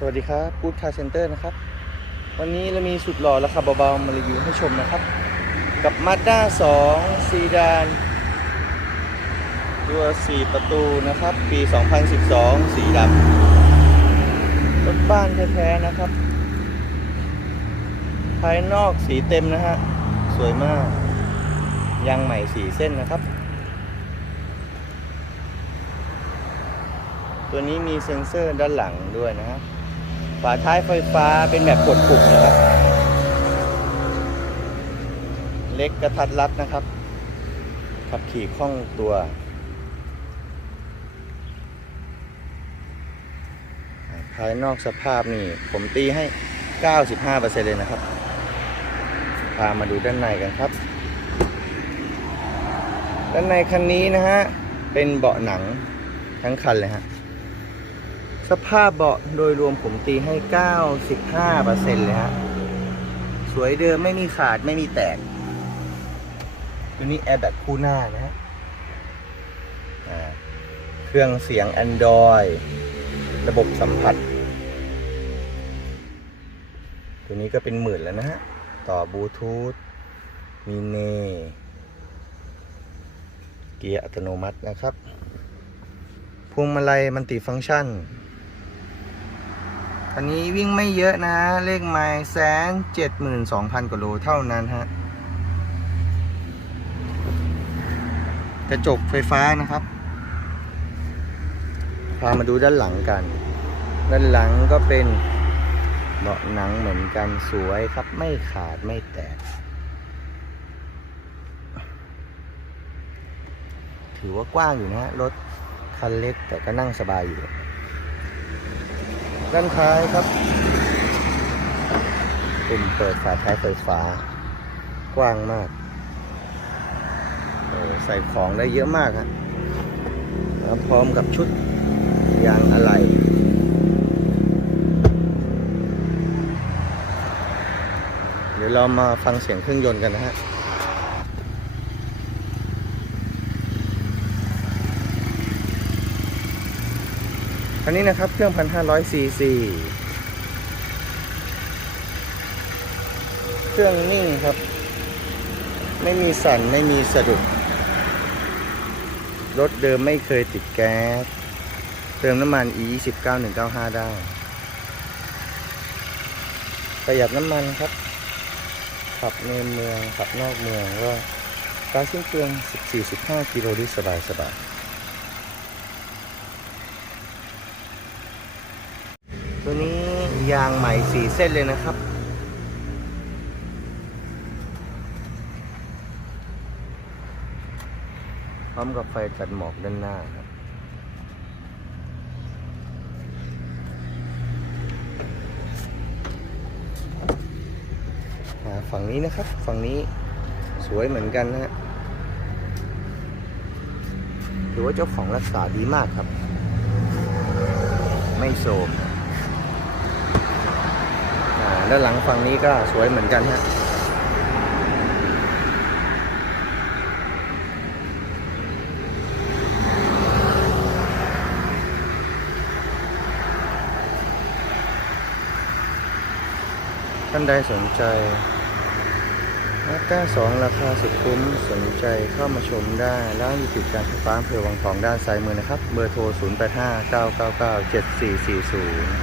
สวัสดีครับพูดคาเซ็นเตอร์นะครับ วันนี้เรามีสุดหล่อราคาเบาๆ มารีวิวให้ชมนะครับ กับ Mazda 2ซีดานตัว 4 ประตูนะครับ ปี 2012 สีดำรถบ้านแท้ๆนะครับ ภายนอกสีเต็มนะฮะ สวยมาก ยางใหม่สีเส้นนะครับ ตัวนี้มีเซ็นเซอร์ด้านหลังด้วยนะฮะ ฝาท้ายไฟฟ้าเป็นแบบกดปุ่มนะครับ เล็กกระทัดรัดนะครับ ขับขี่คล่องตัว ภายนอกสภาพนี่ผมตีให้ 95%เลยนะครับ พามาดูด้านในกันครับ ด้านในคันนี้นะฮะ เป็นเบาะหนังทั้งคันเลยฮะ สภาพเบาะโดยรวมผมตีให้ 95%เลยฮะ สวยเดิมไม่มีขาดไม่มีแตก ตัวนี้แอร์แบ็คู่หน้านะฮะเครื่องเสียง Android ระบบสัมผัส ตัวนี้ก็เป็นหมื่นแล้วนะฮะ ต่อบลูทูธมีเนเกียร์อัตโนมัตินะครับพวงมาลัยมันติฟังก์ชัน อันนี้วิ่งไม่เยอะนะ เลขไมล์แสนเจ็ดหมื่นสองพันกว่าโลเท่านั้นฮะ กระจกไฟฟ้านะครับ พามาดูด้านหลังกัน ด้านหลังก็เป็นเบาะหนังเหมือนกันสวยครับไม่ขาดไม่แตก ถือว่ากว้างอยู่นะฮะรถคันเล็กแต่ก็นั่งสบายอยู่ ด้านท้ายครับปุ่มเปิดฝาท้ายไฟฟ้ากว้างมากโอ้ใส่ของได้เยอะมากฮะแล้วพร้อมกับชุดยางอะไหล่เดี๋ยวเรามาฟังเสียงเครื่องยนต์กันนะฮะ อันนี้นะครับเครื่อง1,500ซีซีเครื่องนิ่งครับ ไม่มีสั่นไม่มีสะดุด รถเดิมไม่เคยติดแก๊ส เติมน้ำมัน e 2 9 1 9 5 ได้ ประหยัดน้ำมันครับ ขับในเมือง ขับนอกเมืองก็การสิ้นเปลือง 14-15 กิโลลิตรสบายๆ ตัวนี้ยางใหม่สีเส้นเลยนะครับ พร้อมกับไฟจัดหมอกด้านหน้าครับฝั่งนี้นะครับ ฝั่งนี้สวยเหมือนกันนะฮะถือว่าเจ้าของรักษาดีมากครับ ไม่โทรม ด้านหลังฝั่งนี้ก็สวยเหมือนกันฮะท่านใดสนใจมาต้าสองราคาสุดคุ้มสนใจเข้ามาชมได้ร้านอยู่ติดการไฟฟ้าอำเภอวังทองด้านซ้ายมือนะครับ เบอร์โทร 0 8 5 9 9 9 7 4 4 0